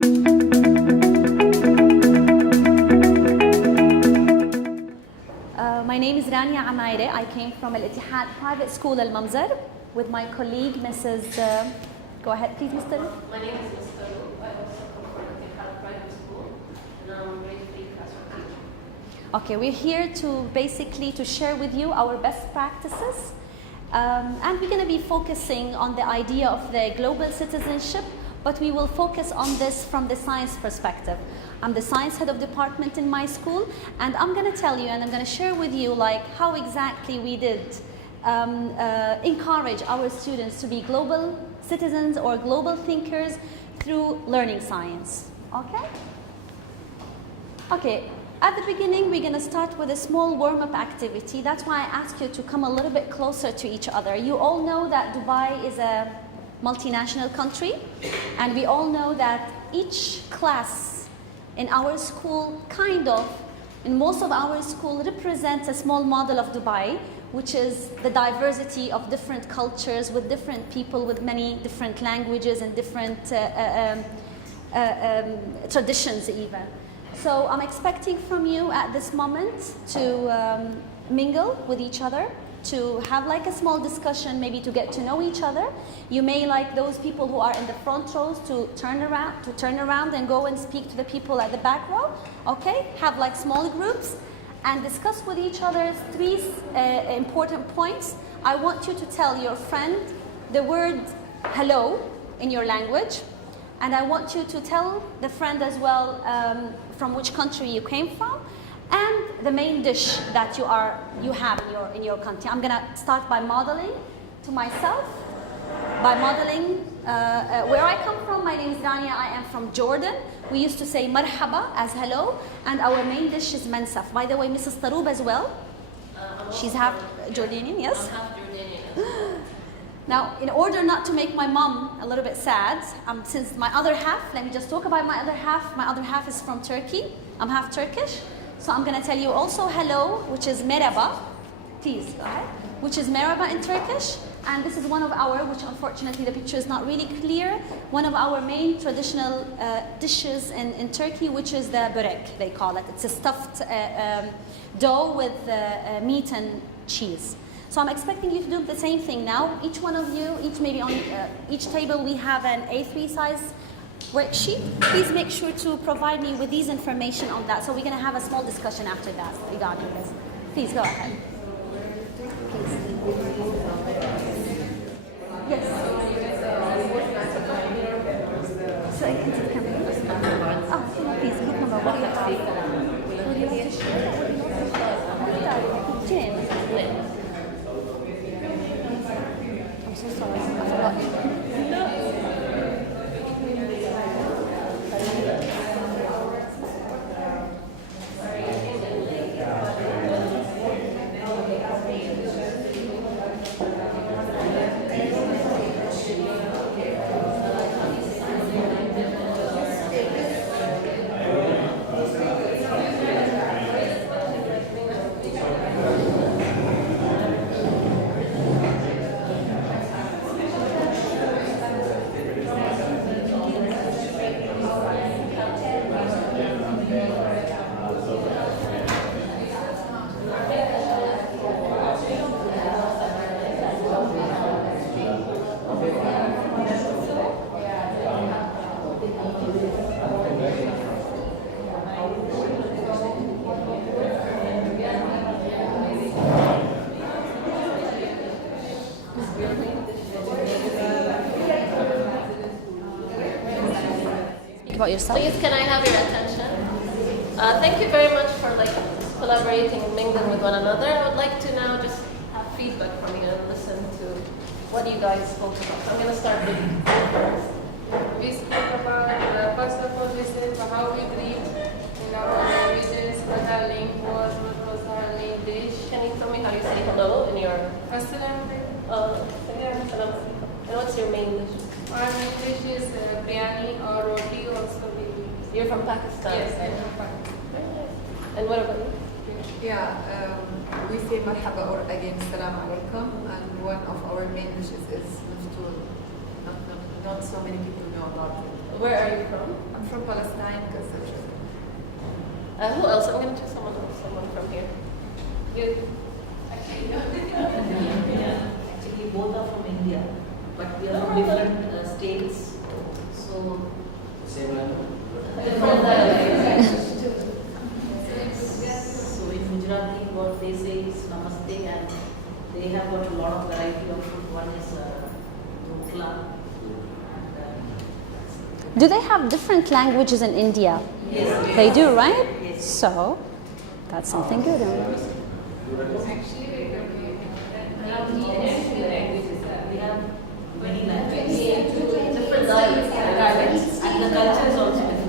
My name is Rania Amaire. I came from الاتحاد private school الممزر with my colleague Mrs. Go ahead, please, Mr. My name is Nestkhdam. I also come from Ittihad private school, and I'm grade 3 classroom teacher. Okay, we're here to share with you our best practices, and we're going to be focusing on the idea of the global citizenship, but we will focus on this from the science perspective. I'm the science head of department in my school, and I'm going to tell you and I'm going to share with you like how exactly we did encourage our students to be global citizens or global thinkers through learning science. Okay? Okay, at the beginning we're going to start with a small warm-up activity. That's why I ask you to come a little bit closer to each other. You all know that Dubai is a multinational country, and we all know that each class in our school in most of our school represents a small model of Dubai, which is the diversity of different cultures with different people with many different languages and different traditions even. So I'm expecting from you at this moment to mingle with each other, to have like a small discussion, maybe to get to know each other. You may like those people who are in the front rows to turn around and go and speak to the people at the back row. Okay, have like small groups and discuss with each other three important points. I want you to tell your friend the word hello in your language, and I want you to tell the friend as well from which country you came from, and the main dish that you have in your country. I'm gonna start by modeling to myself, by modeling where I come from. My name is Rania. I am from Jordan. We used to say marhaba as hello, and our main dish is mansaf. By the way, Mrs. Taroub as well. She's half Jordanian, yes? I'm half Jordanian. Now, in order not to make my mom a little bit sad, since my other half, let me just talk about my other half. My other half is from Turkey. I'm half Turkish. So I'm going to tell you also hello, which is merhaba. Please, go ahead. Which is merhaba in Turkish. And this is one of our, which unfortunately the picture is not really clear, one of our main traditional dishes in Turkey, which is the börek, they call it. It's a stuffed dough with meat and cheese. So I'm expecting you to do the same thing now. Each one of you, maybe on each table we have an A3 size worksheet. Please make sure to provide me with these information on that. So we're going to have a small discussion after that regarding this. Please go ahead. Please. Yes. So I can see the camera. Oh, please, group number one. Would you like to share? Jane. I'm so sorry. I forgot. About yourself. Please, can I have your attention? Thank you very much for collaborating and mingling with one another. I would like to now just have feedback from you and listen to what you guys spoke about. I'm going to start with you first. We spoke about, first of all, we said how we breathe in our languages, what our name was, what was our name dish. Can you tell me how you say hello in your... Assalamu and what's your main dish? Our main dish is biryani or roti also. You're from Pakistan? Yes, I'm from Pakistan. Very nice. And what about you? Yeah, we say marhaba or again salam alaikum, and one of our main dishes is maftool. Not so many people know about it. Where are you from? I'm Palestine culture. Who else? I'm going to choose someone else, someone from here. You. Actually, both are from India, but we are from different states. So, Same language. Different dialects. so in Gujarati, what they say is namaste, and they have got a lot of variety of food. One is dhokla, and Do they have different languages in India? yes, They do, right? Yes. So, that's something good. Actually, we have many languages, Different dialects. and the culture is also different.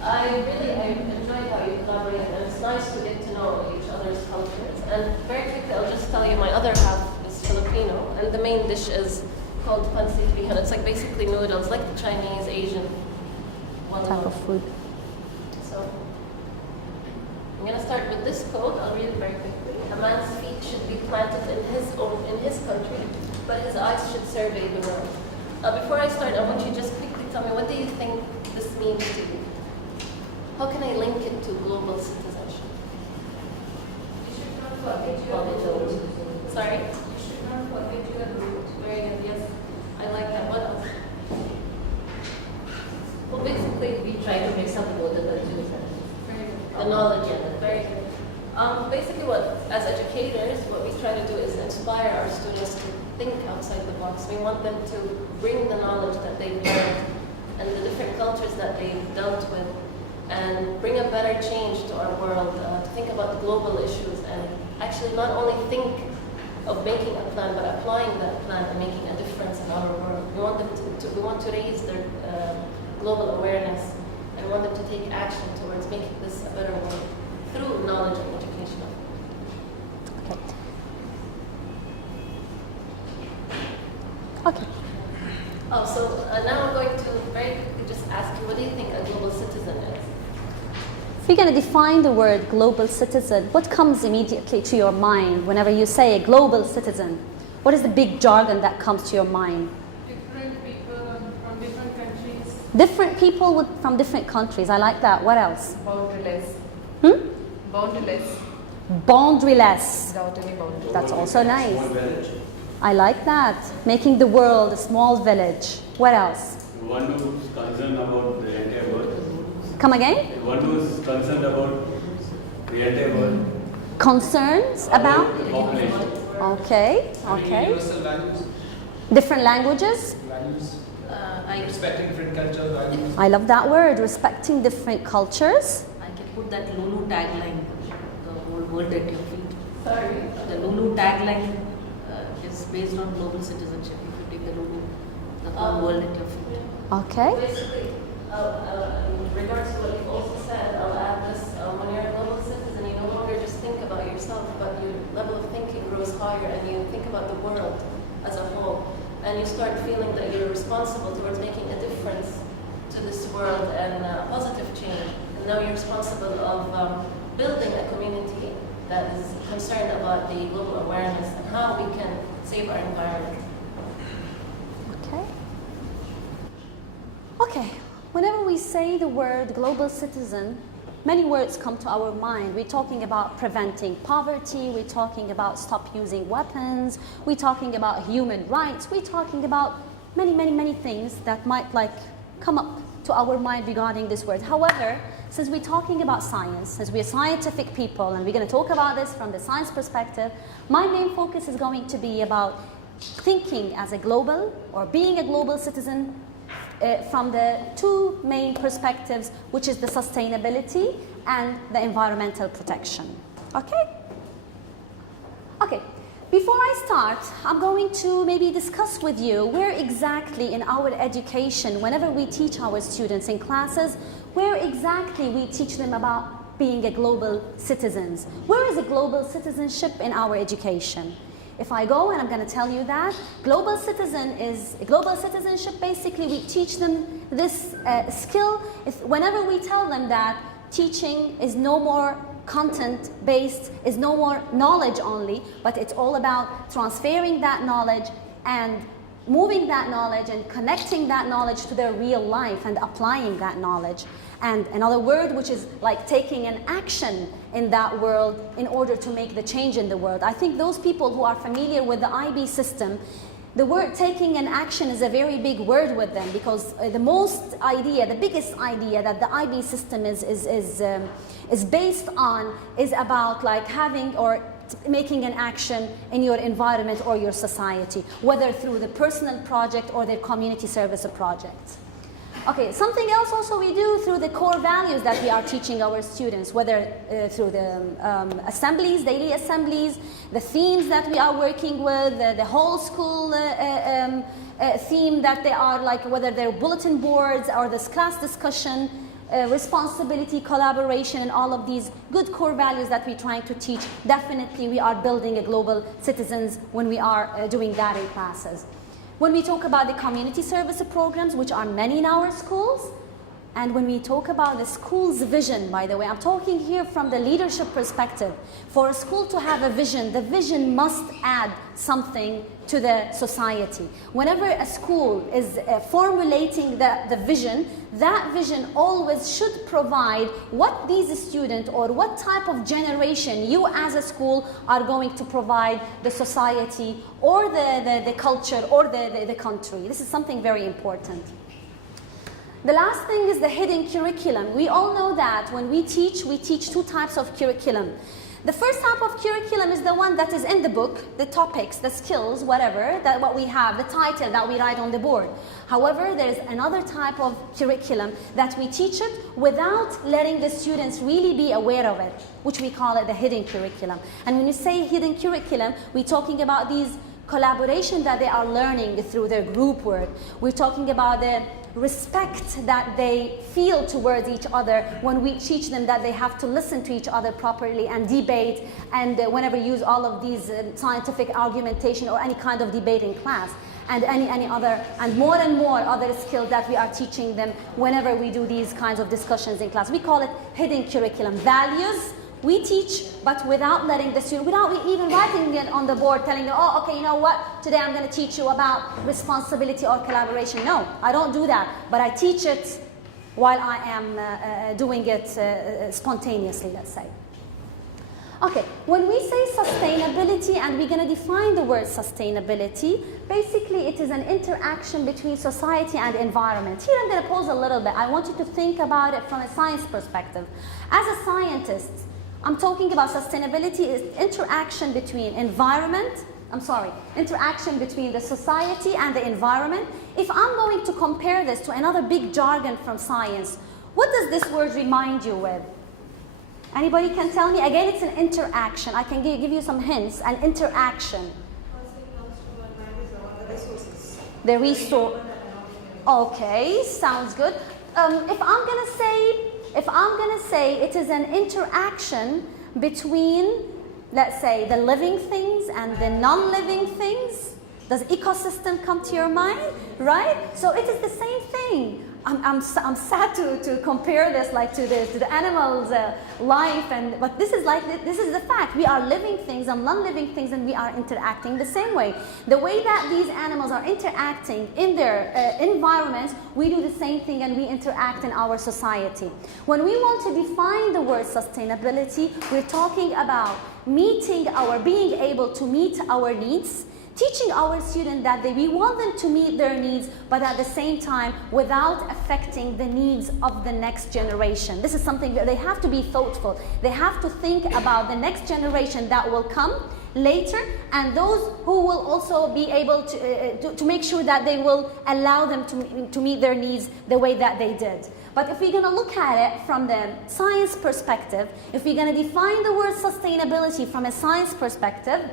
I enjoy how you collaborate, and it's nice to get to know each other's cultures. And very quickly, I'll just tell you, my other half is Filipino, and the main dish is called pancit, and it's like basically noodles, like the Chinese, Asian Type of food. So I'm gonna start with this quote. I'll read it very quickly. A man's feet should be planted in his country, but his eyes should survey the world. Before I start, I want you to just quickly tell me, what do you think this means to you? How can I link it to global citizenship? you should not forget your roots. Sorry? You should not forget your roots. Very good, yes. I like that. What else? Well, basically, we try to mix up both the cultures and The knowledge, yeah, very good. Basically, as educators, what we try to do is inspire our students to think outside the box. We want them to bring the knowledge that they've learned and the different cultures that they've dealt with, and bring a better change to our world, to think about the global issues, and actually not only think of making a plan, but applying that plan and making a difference in our world. We want them we want to raise their global awareness, and we want them to take action towards making this a better world through knowledge and education. Okay. Oh, so now I'm going to very quickly just ask you, what do you think a global citizen is? If you're going to define the word global citizen, what comes immediately to your mind whenever you say a global citizen? What is the big jargon that comes to your mind? Different people from different countries. Different people from different countries. I like that. What else? Boundaryless. Boundaryless. Boundaryless. Without any boundaries. That's also Small nice. village. I like that. Making the world a small village. What else? One who's concerned about the entire world. Come again? One who's concerned about the entire world. Concerns about? The population. Okay, okay. Universal values, Different languages? respecting different cultures, values. I love that word, respecting different cultures. I can put that Lulu tagline, the whole world at your feet. Sorry. The Lulu tagline is based on global citizenship. If you take the Lulu, the whole world at your feet. Okay. Basically, in regards to what you've also said, I'll add this, when you're a global citizen, you no longer just think about yourself, but your level of thinking grows higher, and you think about the world as a whole, and you start feeling that you're responsible towards making a difference to this world and positive change. And now you're responsible of building a community that is concerned about the global awareness and how we can save our environment. Okay. Okay. Whenever we say the word global citizen, many words come to our mind. We're talking about preventing poverty, we're talking about stop using weapons, we're talking about human rights, we're talking about many things that might come up to our mind regarding this word. However, since we're talking about science, since we're scientific people and we're going to talk about this from the science perspective, my main focus is going to be about thinking as a global or being a global citizen from the two main perspectives, which is the sustainability and the environmental protection. Okay? Okay. Before I start, I'm going to maybe discuss with you where exactly in our education, whenever we teach our students in classes, where exactly we teach them about being a global citizens. Where is a global citizenship in our education? If I go and I'm going to tell you that global citizenship, basically we teach them this skill. Whenever we tell them that teaching is no more content based, is no more knowledge only, but it's all about transferring that knowledge and moving that knowledge and connecting that knowledge to their real life and applying that knowledge. And another word which is like taking an action in that world in order to make the change in the world. I think those people who are familiar with the IB system, the word taking an action is a very big word with them, because the biggest idea that the IB system is based on is about like having or making an action in your environment or your society, whether through the personal project or the community service project. Okay, something else also we do through the core values that we are teaching our students, whether through the assemblies, daily assemblies, the themes that we are working with, the whole school theme that they are like, whether they're bulletin boards or this class discussion, responsibility, collaboration, and all of these good core values that we're trying to teach. Definitely we are building a global citizens when we are doing that in classes. When we talk about the community service programs, which are many in our schools, and when we talk about the school's vision, by the way, I'm talking here from the leadership perspective. For a school to have a vision, the vision must add something to the society. Whenever a school is formulating the vision, that vision always should provide what these students or what type of generation you as a school are going to provide the society or the culture or the country. This is something very important. The last thing is the hidden curriculum. We all know that when we teach two types of curriculum. The first type of curriculum is the one that is in the book, the topics, the skills, whatever, that what we have, the title that we write on the board. However, there is another type of curriculum that we teach it without letting the students really be aware of it, which we call it the hidden curriculum. And when you say hidden curriculum, we're talking about these collaboration that they are learning through their group work. We're talking about the respect that they feel towards each other when we teach them that they have to listen to each other properly and debate, and whenever use all of these scientific argumentation or any kind of debate in class, and any other and more other skills that we are teaching them whenever we do these kinds of discussions in class. We call it hidden curriculum. Values we teach, but without letting the student, without even writing it on the board, telling them, oh, okay, you know what, today I'm going to teach you about responsibility or collaboration. No, I don't do that, but I teach it while I am doing it spontaneously, let's say. Okay, when we say sustainability, and we're going to define the word sustainability, basically it is an interaction between society and environment. Here I'm going to pause a little bit. I want you to think about it from a science perspective. As a scientist, I'm talking about sustainability is interaction between interaction between the society and the environment. If I'm going to compare this to another big jargon from science, what does this word remind you with? Anybody can tell me? Again, it's an interaction. I can give you some hints. An interaction. The resource. Okay, sounds good. If I'm gonna say it is an interaction between, let's say, the living things and the non-living things. Does ecosystem come to your mind? Right? So it is the same thing. I'm sad to compare this like to the animals' life, but this is the fact. We are living things and non-living things, and we are interacting the same way. The way that these animals are interacting in their environments, we do the same thing, and we interact in our society. When we want to define the word sustainability, we're talking about being able to meet our needs. Teaching our students that we want them to meet their needs, but at the same time without affecting the needs of the next generation. This is something that they have to be thoughtful. They have to think about the next generation that will come later, and those who will also be able to make sure that they will allow them to meet their needs the way that they did. But if we're going to look at it from the science perspective, if we're going to define the word sustainability from a science perspective,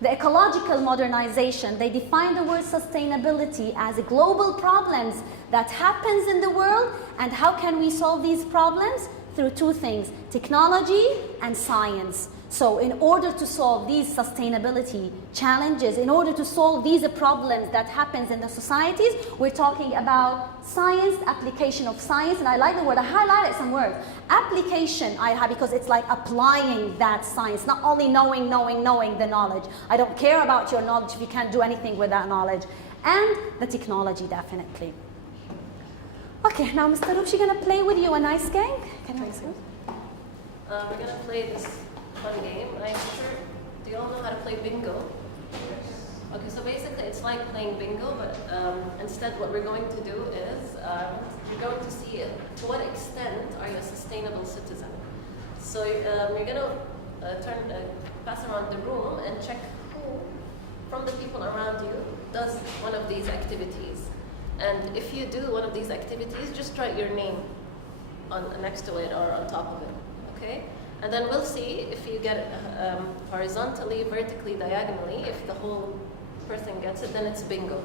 the ecological modernization, they define the word sustainability as global problems that happens in the world, and how can we solve these problems? Through two things, technology and science. So in order to solve these sustainability challenges, in order to solve these problems that happens in the societies, we're talking about science, application of science, and I like the word, I highlighted some words. Application, because it's like applying that science, not only knowing the knowledge. I don't care about your knowledge if you can't do anything with that knowledge. and the technology, definitely. Okay, now Mr. Rubshi gonna play with you a nice game. Can I see? We're gonna play this fun game. I'm sure, do you all know how to play bingo? Okay, so basically it's like playing bingo, but instead what we're going to do is you're going to see to what extent are you a sustainable citizen. So you're going to pass around the room and check who from the people around you does one of these activities. And if you do one of these activities, just write your name next to it or on top of it, okay? And then we'll see if you get it horizontally, vertically, diagonally. If the whole person gets it, then it's bingo.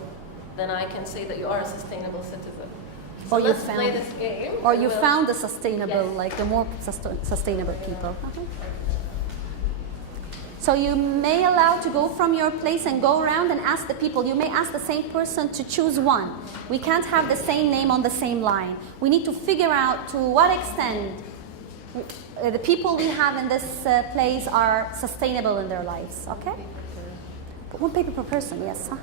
Then I can say that you are a sustainable citizen. So Or let's play this game. Or you found a sustainable, like the more sustainable people. So you may allow to go from your place and go around and ask the people. You may ask the same person to choose one. We can't have the same name on the same line. We need to figure out to what extent the people we have in this place are sustainable in their lives, okay? One paper per person, yes. Huh?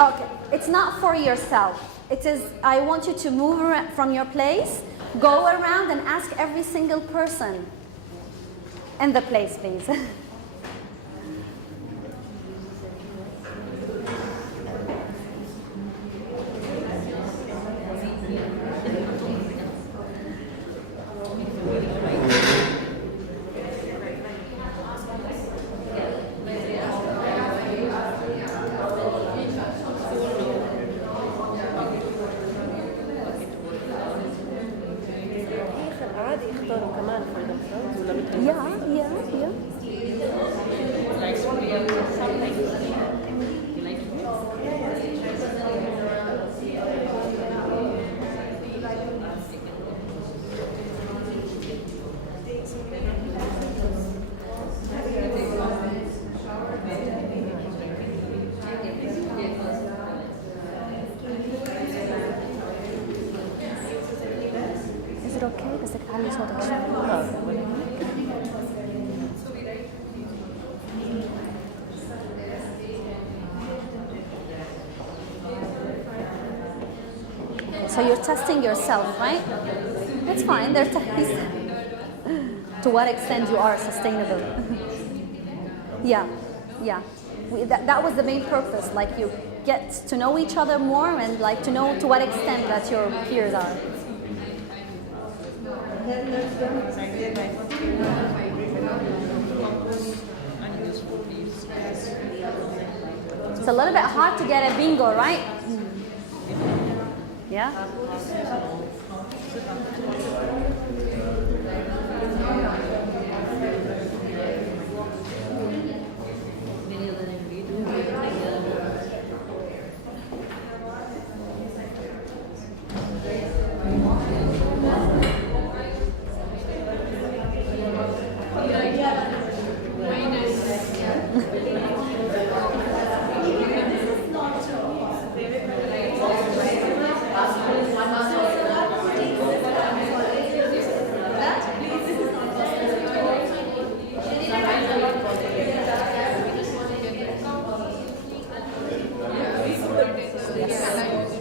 Okay, it's not for yourself. It is, I want you to move from your place, go around and ask every single person in the place, please. So you're testing yourself, right? That's fine. They're testing to what extent you are sustainable. Yeah. That was the main purpose. Like you get to know each other more and like to know to what extent that your peers are. It's a little bit hard to get a bingo, right? Yeah?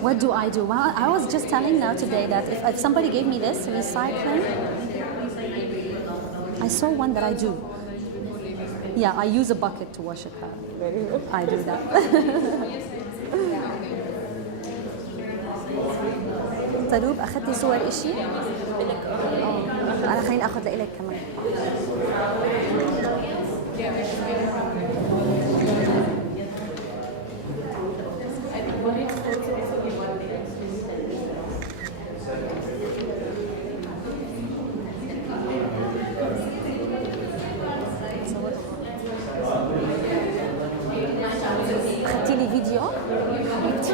What do I do? Well, I was just telling now today that if somebody gave me this recycling, I saw one that I do. Yeah, I use a bucket to wash it out. I do that. طروب أخذتي صور إشي؟ أنا خليني أخذ لإلك كمان. أخذتي لي فيديو؟ حبيبتي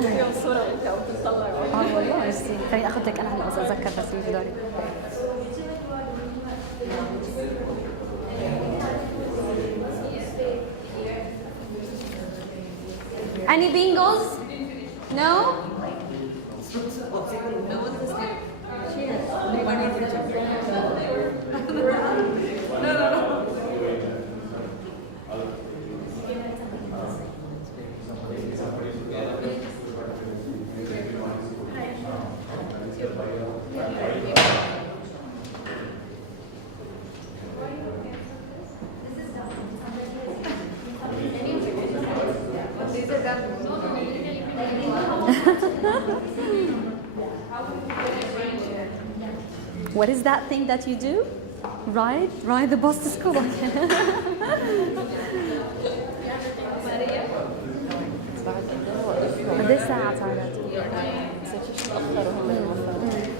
اليوم صورة وانت عم تطلع. والله ميرسي. خليني أخذ لك أنا هلا بس أتذكر بس يجي دوري. Any bingos? No? What is that thing that you do? Ride the bus to school.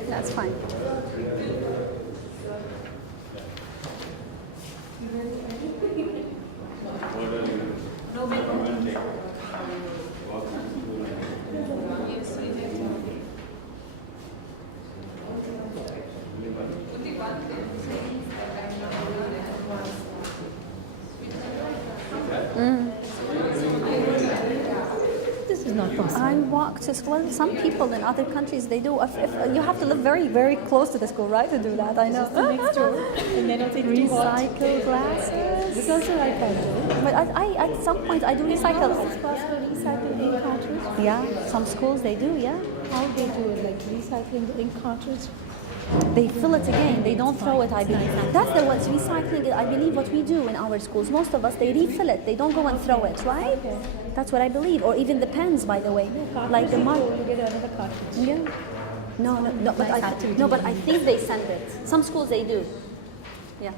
That's fine. This is not possible. I walk to school. Well, some people in other countries, they do. If you have to live very, very close to the school, right, to do that. I know. Next door, and they don't take Recycle glasses. This is also like that. But I at some point, I do recycle. How is it possible to recycle ink cartridge? Yeah, some schools, they do, yeah. How they do it, like recycling the ink cartridge? They fill it again. They don't throw it, I believe. That's the what's recycling. I believe what we do in our schools. Most of us, they refill it. They don't go and throw it, right? That's what I believe. Or even the pens, by the way. Like the mug. You get another cartridge. Yeah. No, but I think they send it. Some schools, they do. Yeah.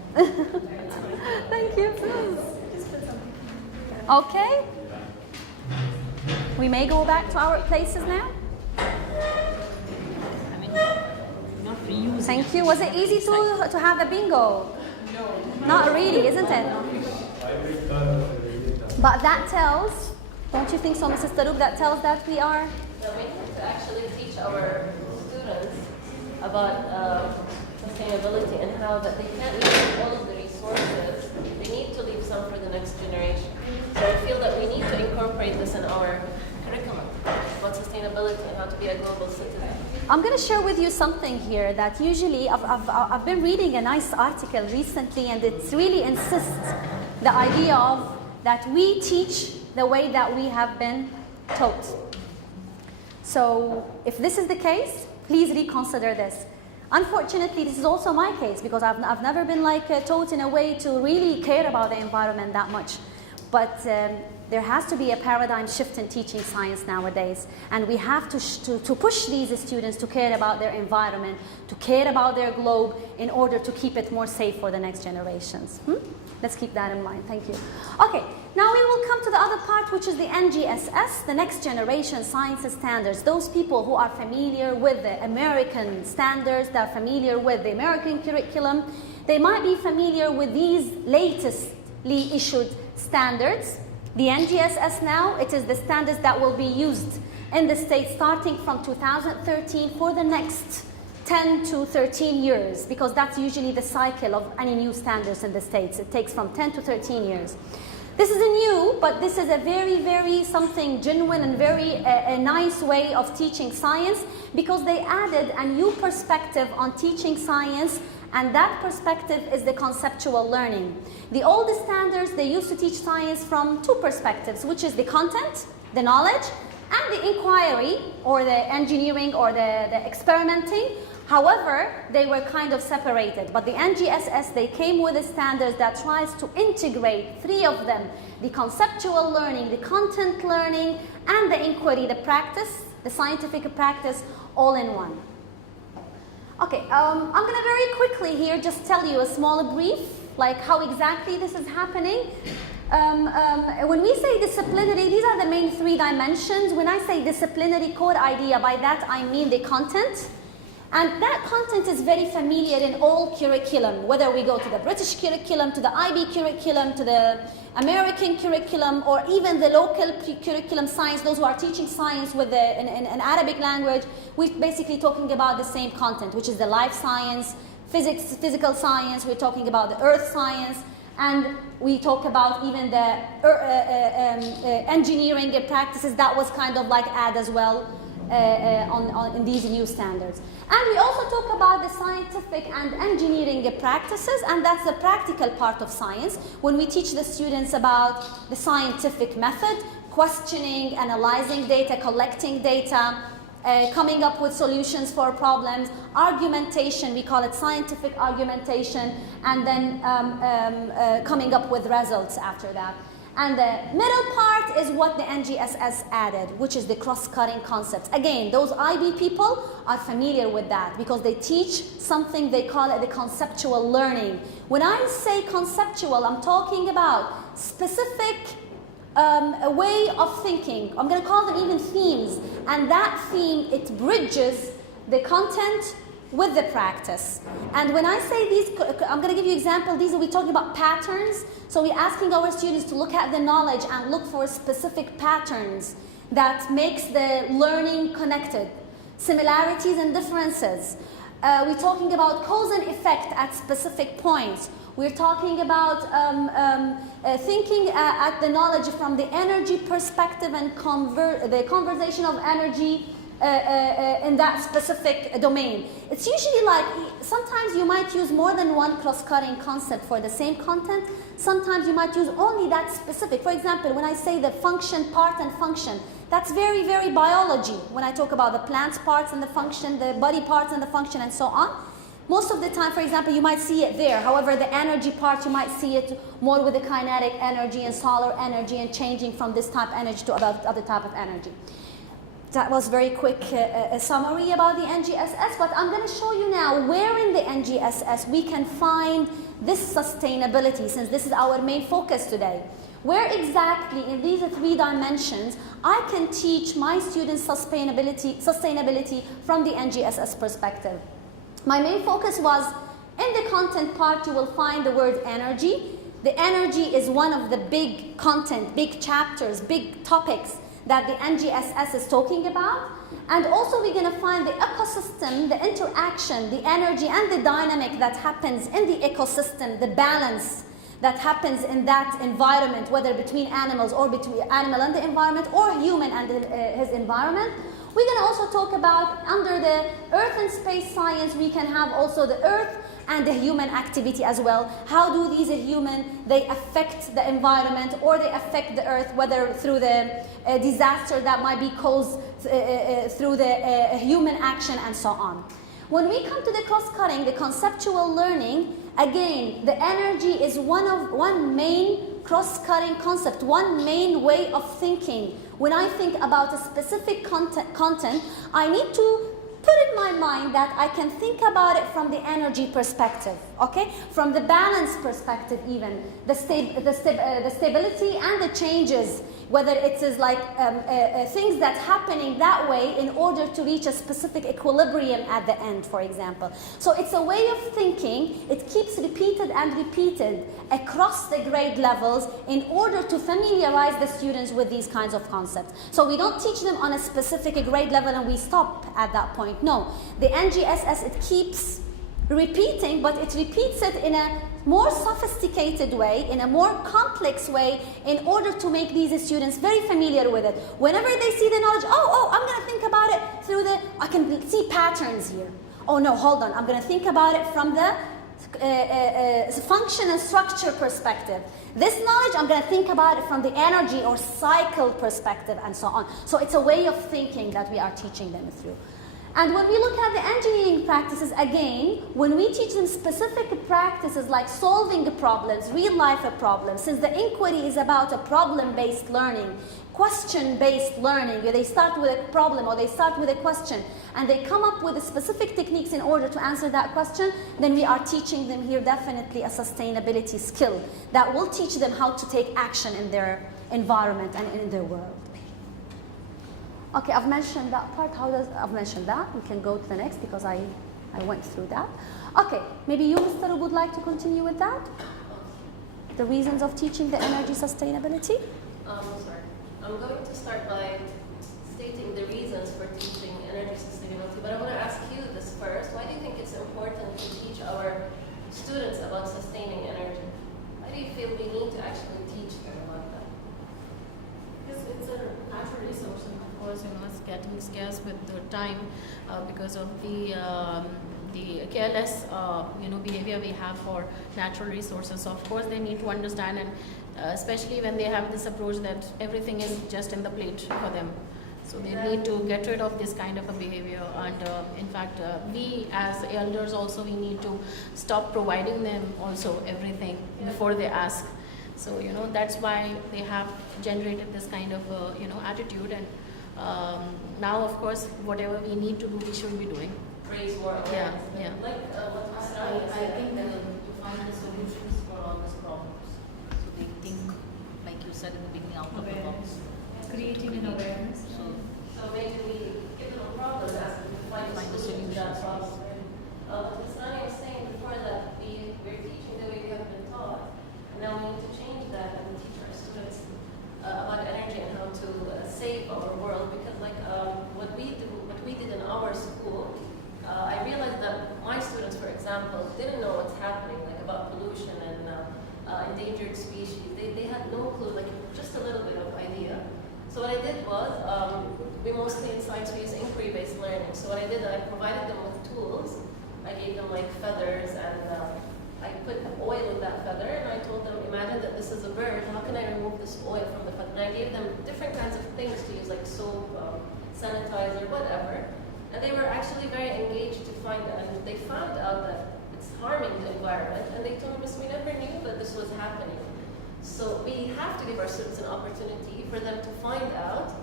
Thank you. Okay. We may go back to our places now. Thank you. Was it easy to have a bingo? No. Not really, isn't it? But that tells, don't you think so, Mrs. Tarouk, that tells that we are? No, we need to actually teach our students about sustainability and how that they can't use all of the resources. They need to leave some for the next generation. So I feel that we need to incorporate this in our curriculum about sustainability and how to be a global citizen. I'm going to share with you something here that usually I've been reading a nice article recently, and it really insists the idea of that we teach the way that we have been taught. So if this is the case, please reconsider this. Unfortunately, this is also my case because I've never been taught in a way to really care about the environment that much. But there has to be a paradigm shift in teaching science nowadays, and we have to push these students to care about their environment, to care about their globe in order to keep it more safe for the next generations. Let's keep that in mind. Thank you. Okay, now we will come to the other part, which is the NGSS, the Next Generation Science Standards. Those people who are familiar with the American standards, that are familiar with the American curriculum, they might be familiar with these latestly issued standards. The NGSS now, it is the standards that will be used in the States starting from 2013 for the next 10 to 13 years, because that's usually the cycle of any new standards in the States. It takes from 10 to 13 years. This isn't new, but this is a very, very something genuine and very a nice way of teaching science, because they added a new perspective on teaching science, and that perspective is the conceptual learning. The old standards, they used to teach science from two perspectives, which is the content, the knowledge, and the inquiry, or the engineering, or the experimenting. However, they were kind of separated. But the NGSS, they came with a standard that tries to integrate three of them: the conceptual learning, the content learning, and the inquiry, the practice, the scientific practice, all in one. Okay, I'm going to very quickly here just tell you a small brief, like how exactly this is happening. When we say disciplinary, these are the main three dimensions. When I say disciplinary core idea, by that I mean the content. And that content is very familiar in all curriculum, whether we go to the British curriculum, to the IB curriculum, to the American curriculum, or even the local curriculum science, those who are teaching science with an Arabic language. We're basically talking about the same content, which is the life science, physics, physical science. We're talking about the earth science, and we talk about even the engineering practices. That was kind of like add as well in these new standards. And we also talk about the scientific and engineering practices, and that's the practical part of science, when we teach the students about the scientific method, questioning, analyzing data, collecting data, coming up with solutions for problems, argumentation, we call it scientific argumentation, and then coming up with results after that. And the middle part is what the NGSS added, which is the cross-cutting concepts. Again, those IB people are familiar with that because they teach something, they call it the conceptual learning. When I say conceptual, I'm talking about specific a way of thinking. I'm going to call them even themes. And that theme, it bridges the content with the practice. And when I say these, I'm going to give you an example. These are we talking about patterns. So we're asking our students to look at the knowledge and look for specific patterns that makes the learning connected. Similarities and differences. We're talking about cause and effect at specific points. We're talking about thinking at the knowledge from the energy perspective and the conversation of energy in that specific domain. It's usually like, sometimes you might use more than one cross-cutting concept for the same content. Sometimes you might use only that specific. For example, when I say the function, part, and function, that's very, very biology. When I talk about the plant's parts and the function, the body parts and the function, and so on. Most of the time, for example, you might see it there. However, the energy part, you might see it more with the kinetic energy and solar energy and changing from this type of energy to other type of energy. That was very quick summary about the NGSS, but I'm going to show you now where in the NGSS we can find this sustainability, since this is our main focus today. Where exactly in these 3 dimensions I can teach my students sustainability from the NGSS perspective. My main focus was in the content part you will find the word energy. The energy is one of the big content, big chapters, big topics that the NGSS is talking about. And also we're going to find the ecosystem, the interaction, the energy and the dynamic that happens in the ecosystem, the balance that happens in that environment, whether between animals or between animal and the environment or human and his environment. We're going to also talk about under the earth and space science, we can have also the earth and the human activity as well. How do these they affect the environment or they affect the earth, whether through the disaster that might be caused through the human action and so on. When we come to the cross-cutting, the conceptual learning, again, the energy is one main cross-cutting concept, one main way of thinking. When I think about a specific content, I need to put in my mind that I can think about it from the energy perspective, okay? From the balance perspective even, the stability and the changes, whether it is like things that's happening that way in order to reach a specific equilibrium at the end, for example. So it's a way of thinking, it keeps repeated and repeated across the grade levels in order to familiarize the students with these kinds of concepts. So we don't teach them on a specific grade level and we stop at that point. No, the NGSS, it keeps repeating, but it repeats it in a more sophisticated way, in a more complex way, in order to make these students very familiar with it. Whenever they see the knowledge, I'm going to think about it through I can see patterns here. Oh no, hold on, I'm going to think about it from the function and structure perspective. This knowledge, I'm going to think about it from the energy or cycle perspective and so on. So it's a way of thinking that we are teaching them through. And when we look at the engineering practices, again, when we teach them specific practices like solving problems, real-life problems, since the inquiry is about a problem-based learning, question-based learning, where they start with a problem or they start with a question, and they come up with specific techniques in order to answer that question, then we are teaching them here definitely a sustainability skill that will teach them how to take action in their environment and in their world. Okay, I've mentioned that part. I've mentioned that? We can go to the next because I went through that. Okay, maybe you, Mr. would like to continue with that? The reasons of teaching the energy sustainability? Sorry. I'm going to start by stating the reasons for teaching energy sustainability, but I want to ask you this first. Why do you think it's important to teach our students about sustaining energy? Why do you feel we need to actually teach them about that? Because it's a natural resource, and of course, it's getting scarce with the time because of the careless, behavior we have for natural resources. So of course, they need to understand, and especially when they have this approach that everything is just in the plate for them. So they need to get rid of this kind of a behavior, and in fact, we as elders also, we need to stop providing them also everything before they ask. So, you know, that's why they have generated this kind of, you know, attitude. And now, of course, whatever we need to do, we should be doing. Raise more Yeah, awareness. yeah. Like what I think to find the solutions for all these problems. So they think, like you said in the beginning, out of the box. Creating an awareness. So maybe we give them a problem, ask them to find a solution to that problem. Ms. Nani was saying before that we're teaching the way we have been taught, and now we need to change that and teach our students about energy and how to save our world. Because like what we did in our school, I realized that my students, for example, didn't know what's happening, like about pollution and endangered species. They had no clue, like just a little bit of idea. So what I did was, we mostly in science we use inquiry-based learning. So what I did, I provided them with tools. I gave them like feathers, and I put oil in that feather, and I told them, imagine that this is a bird. How can I remove this oil from the feather? And I gave them different kinds of things to use, like soap, sanitizer, whatever. And they were actually very engaged to find out, and they found out that it's harming the environment. And they told us, we never knew that this was happening. So we have to give our students an opportunity for them to find out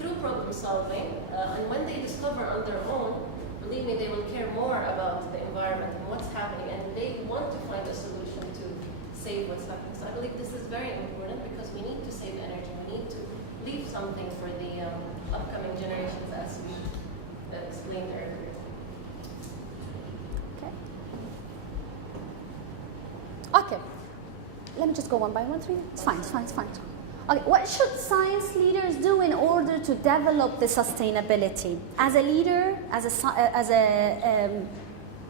through problem solving, and when they discover on their own, believe me, they will care more about the environment and what's happening, and they want to find a solution to save what's happening. So I believe this is very important because we need to save energy. We need to leave something for the upcoming generations, as we explained earlier. Okay. Let me just go one by one, three. It's fine, it's fine, it's fine. Okay, what should science leaders do in order to develop the sustainability? As a leader, as a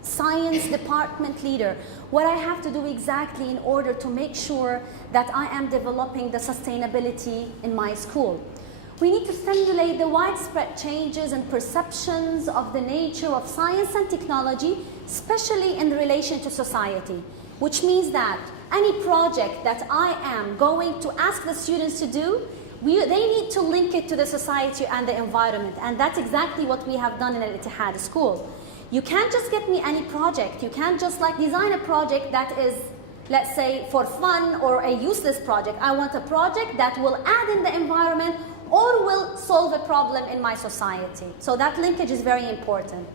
science department leader, what I have to do exactly in order to make sure that I am developing the sustainability in my school? We need to stimulate the widespread changes and perceptions of the nature of science and technology, especially in relation to society, which means that any project that I am going to ask the students to do, they need to link it to the society and the environment. And that's exactly what we have done in an Ittihad school. You can't just get me any project. You can't just like design a project that is, let's say, for fun or a useless project. I want a project that will add in the environment or will solve a problem in my society. So that linkage is very important.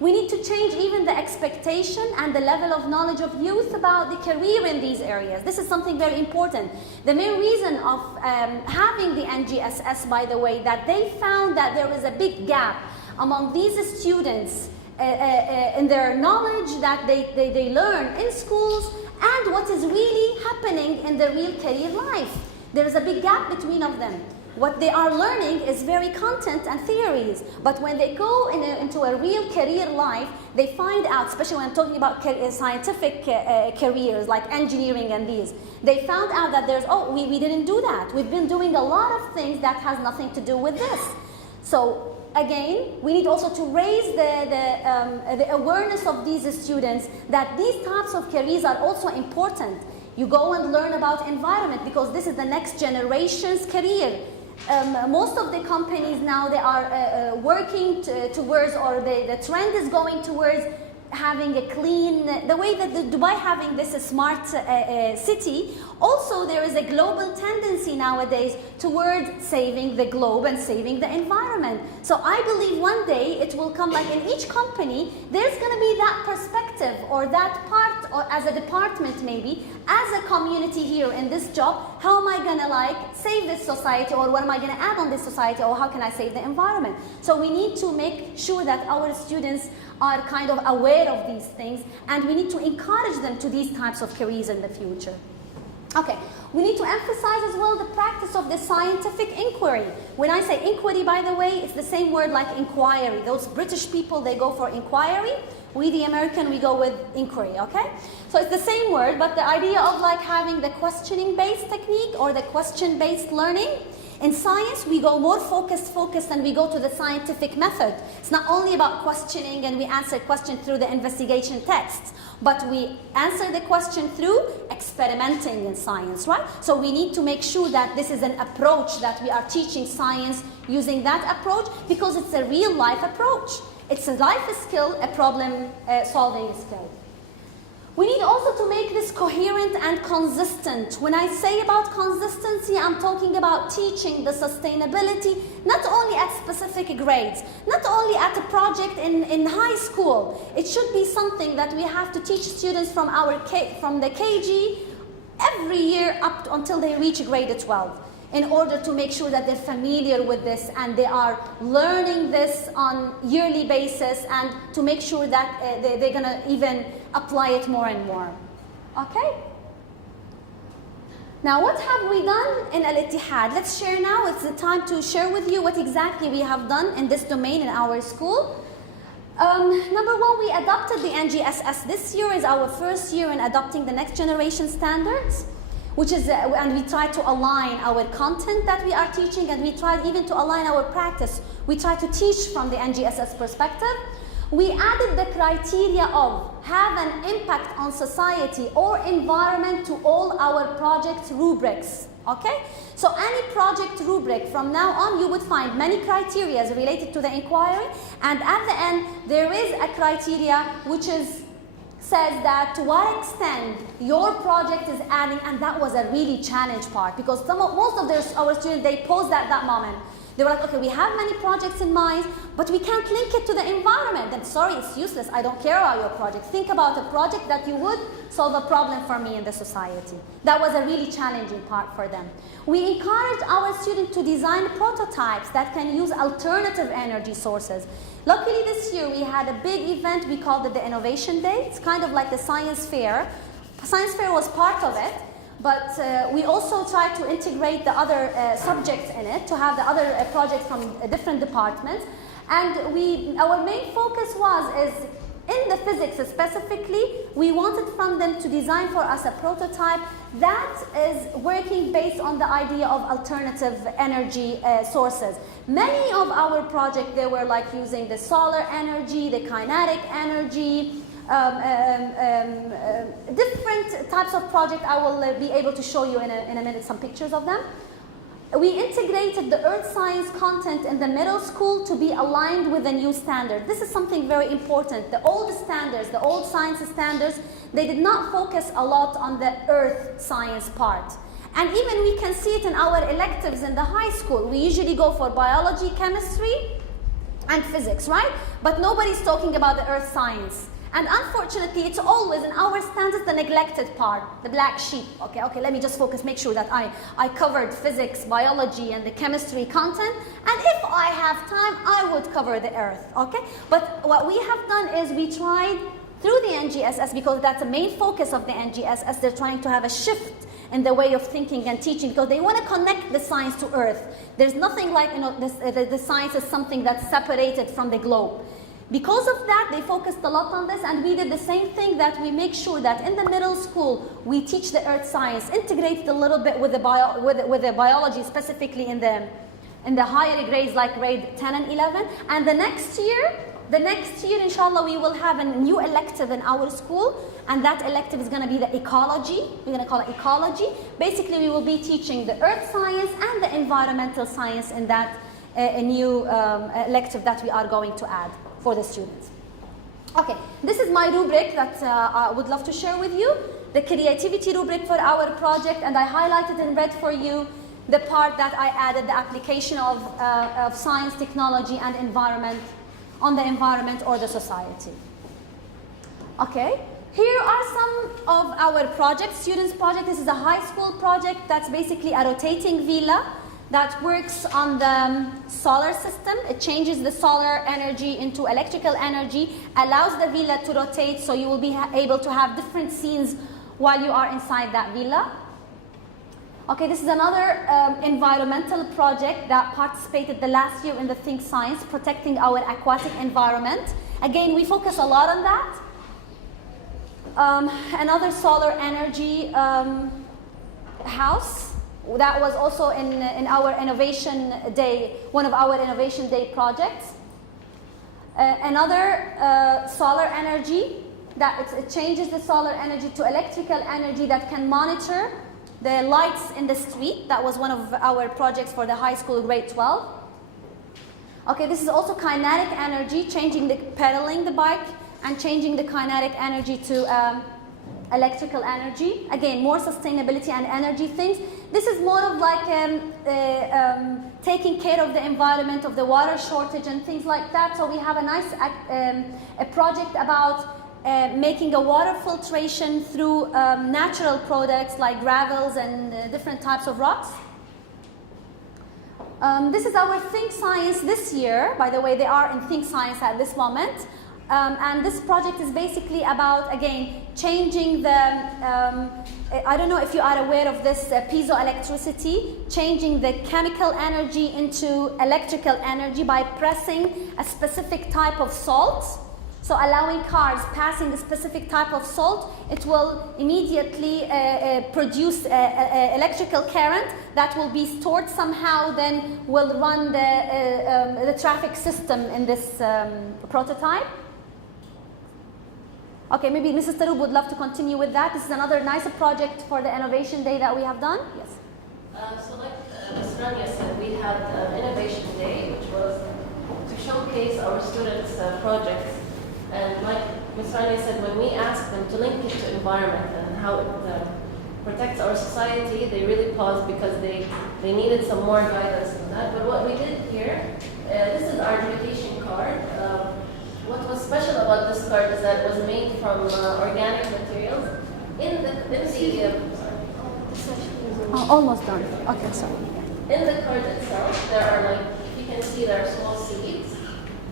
We need to change even the expectation and the level of knowledge of youth about the career in these areas. This is something very important. The main reason of having the NGSS, by the way, that they found that there is a big gap among these students in their knowledge that they learn in schools and what is really happening in their real career life. There is a big gap between of them. What they are learning is very content and theories, but when they go into a real career life, they find out, especially when I'm talking about scientific careers like engineering and these, they found out that there's, we didn't do that. We've been doing a lot of things that has nothing to do with this. So again, we need also to raise the awareness of these students that these types of careers are also important. You go and learn about environment because this is the next generation's career. Most of the companies now, they are working towards, or the trend is going towards having a clean, the way that Dubai having this smart city, also there is a global tendency nowadays towards saving the globe and saving the environment. So I believe one day it will come, like in each company, there's going to be that perspective or that part, or as a department maybe, as a community here in this job, how am I going to like save this society, or what am I going to add on this society, or how can I save the environment? So we need to make sure that our students are kind of aware of these things, and we need to encourage them to these types of careers in the future. Okay, we need to emphasize as well the practice of the scientific inquiry. When I say inquiry, by the way, it's the same word like inquiry. Those British people, they go for inquiry. We, the American, we go with inquiry, okay? So it's the same word, but the idea of like having the questioning-based technique or the question-based learning. In science, we go more focused, and we go to the scientific method. It's not only about questioning and we answer questions through the investigation texts, but we answer the question through experimenting in science, right? So we need to make sure that this is an approach that we are teaching science using that approach, because it's a real life approach. It's a life skill, a problem solving skill. We need also to make the is coherent and consistent. When I say about consistency, I'm talking about teaching the sustainability, not only at specific grades, not only at a project in high school. It should be something that we have to teach students from the KG every year up until they reach grade 12, in order to make sure that they're familiar with this and they are learning this on yearly basis, and to make sure that they're going to even apply it more and more. Okay? Now, what have we done in Al-Ittihad? Let's share now. It's the time to share with you what exactly we have done in this domain in our school. Number one, we adopted the NGSS. This year is our first year in adopting the next generation standards, which is, and we try to align our content that we are teaching, and we tried even to align our practice. We try to teach from the NGSS perspective. We added the criteria of have an impact on society or environment to all our project rubrics. Okay? So any project rubric from now on, you would find many criteria related to the inquiry, and at the end there is a criteria which says that to what extent your project is adding, and that was a really challenge part, because most of our students, they posed at that moment. They were like, okay, we have many projects in mind, but we can't link it to the environment. Then sorry, it's useless. I don't care about your project. Think about a project that you would solve a problem for me in the society. That was a really challenging part for them. We encourage our students to design prototypes that can use alternative energy sources. Luckily this year we had a big event, we called it the Innovation Day. It's kind of like the science fair. Science fair was part of it. But we also try to integrate the other subjects in it, to have the other projects from different departments. And our main focus is in the physics specifically, we wanted from them to design for us a prototype that is working based on the idea of alternative energy sources. Many of our projects, they were like using the solar energy, the kinetic energy, different types of projects. I will be able to show you in a minute some pictures of them. We integrated the earth science content in the middle school to be aligned with the new standard. This is something very important. The old standards, the old science standards, they did not focus a lot on the earth science part. And even we can see it in our electives in the high school. We usually go for biology, chemistry, and physics, right? But nobody's talking about the earth science. And unfortunately, it's always in our standards the neglected part, the black sheep. Okay, let me just focus, make sure that I covered physics, biology, and the chemistry content. And if I have time, I would cover the earth, okay? But what we have done is we tried through the NGSS, because that's the main focus of the NGSS, they're trying to have a shift in the way of thinking and teaching, because they want to connect the science to earth. There's nothing like, the science is something that's separated from the globe. Because of that, they focused a lot on this, and we did the same thing, that we make sure that in the middle school, we teach the earth science, integrated a little bit with the biology, specifically in the higher grades like grade 10 and 11. And the next year, inshallah, we will have a new elective in our school, and that elective is going to be the ecology. We're going to call it ecology. Basically, we will be teaching the earth science and the environmental science in that new elective that we are going to add for the students. Okay, this is my rubric that I would love to share with you, the creativity rubric for our project, and I highlighted in red for you the part that I added, the application of science, technology, and environment on the environment or the society. Okay, here are some of our projects, students' project. This is a high school project that's basically a rotating villa that works on the solar system. It changes the solar energy into electrical energy, allows the villa to rotate, so you will be able to have different scenes while you are inside that villa. Okay, this is another environmental project that participated the last year in the Think Science, protecting our aquatic environment. Again, we focus a lot on that. Another solar energy house. That was also in our Innovation Day, one of our Innovation Day projects. Another solar energy, that it changes the solar energy to electrical energy that can monitor the lights in the street. That was one of our projects for the high school grade 12. Okay, this is also kinetic energy, changing pedaling the bike and changing the kinetic energy to electrical energy. Again, more sustainability and energy things. This is more of like taking care of the environment, of the water shortage and things like that. So we have a nice a project about making a water filtration through natural products like gravels and different types of rocks. This is our Think Science this year. By the way, they are in Think Science at this moment. And this project is basically about, again, changing the, I don't know if you are aware of this piezoelectricity, changing the chemical energy into electrical energy by pressing a specific type of salt. So allowing cars passing a specific type of salt, it will immediately produce electrical current that will be stored somehow, then will run the traffic system in this prototype. Okay, maybe Mrs. Taroub would love to continue with that. This is another nice project for the Innovation Day that we have done. Yes. So like Ms. Rania said, we had Innovation Day, which was to showcase our students' projects. And like Ms. Rania said, when we asked them to link it to environment and how it protects our society, they really paused because they needed some more guidance on that. But what we did here, this is our invitation card. What was special about this card is that it was made from organic materials. Almost done. Okay, sorry. In the card itself, there are like, you can see there are small seeds.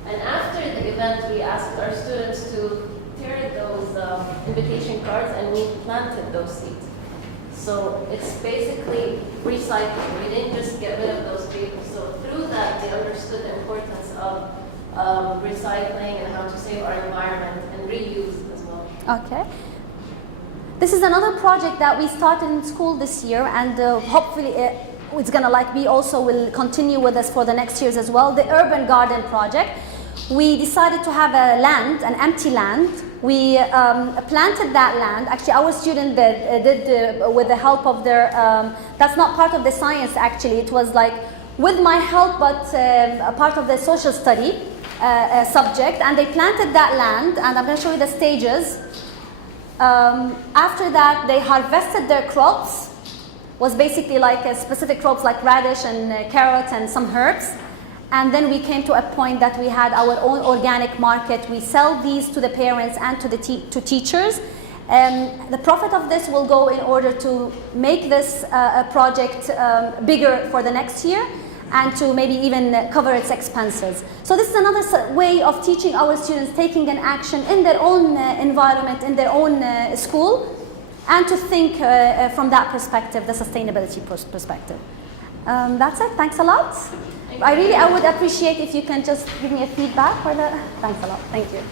And after the event, we asked our students to tear those invitation cards and we planted those seeds. So it's basically recycling. We didn't just get rid of those papers. So through that, they understood the importance of recycling and how to save our environment and reuse as well. Okay. This is another project that we started in school this year, and hopefully it's gonna like be also will continue with us for the next years as well. The Urban Garden Project. We decided to have a land, an empty land. We planted that land. Actually, our student did with the help of their. That's not part of the science. Actually, it was like with my help, but a part of the social study subject. And they planted that land, and I'm going to show you the stages. After that, they harvested their crops. Was basically like a specific crops like radish and carrot and some herbs. And then we came to a point that we had our own organic market. We sell these to the parents and to the teachers. The profit of this will go in order to make this project bigger for the next year and to maybe even cover its expenses. So this is another way of teaching our students taking an action in their own environment, in their own school, and to think from that perspective, the sustainability perspective. That's it. Thanks a lot. I would appreciate if you can just give me a feedback for the. Thanks a lot. Thank you.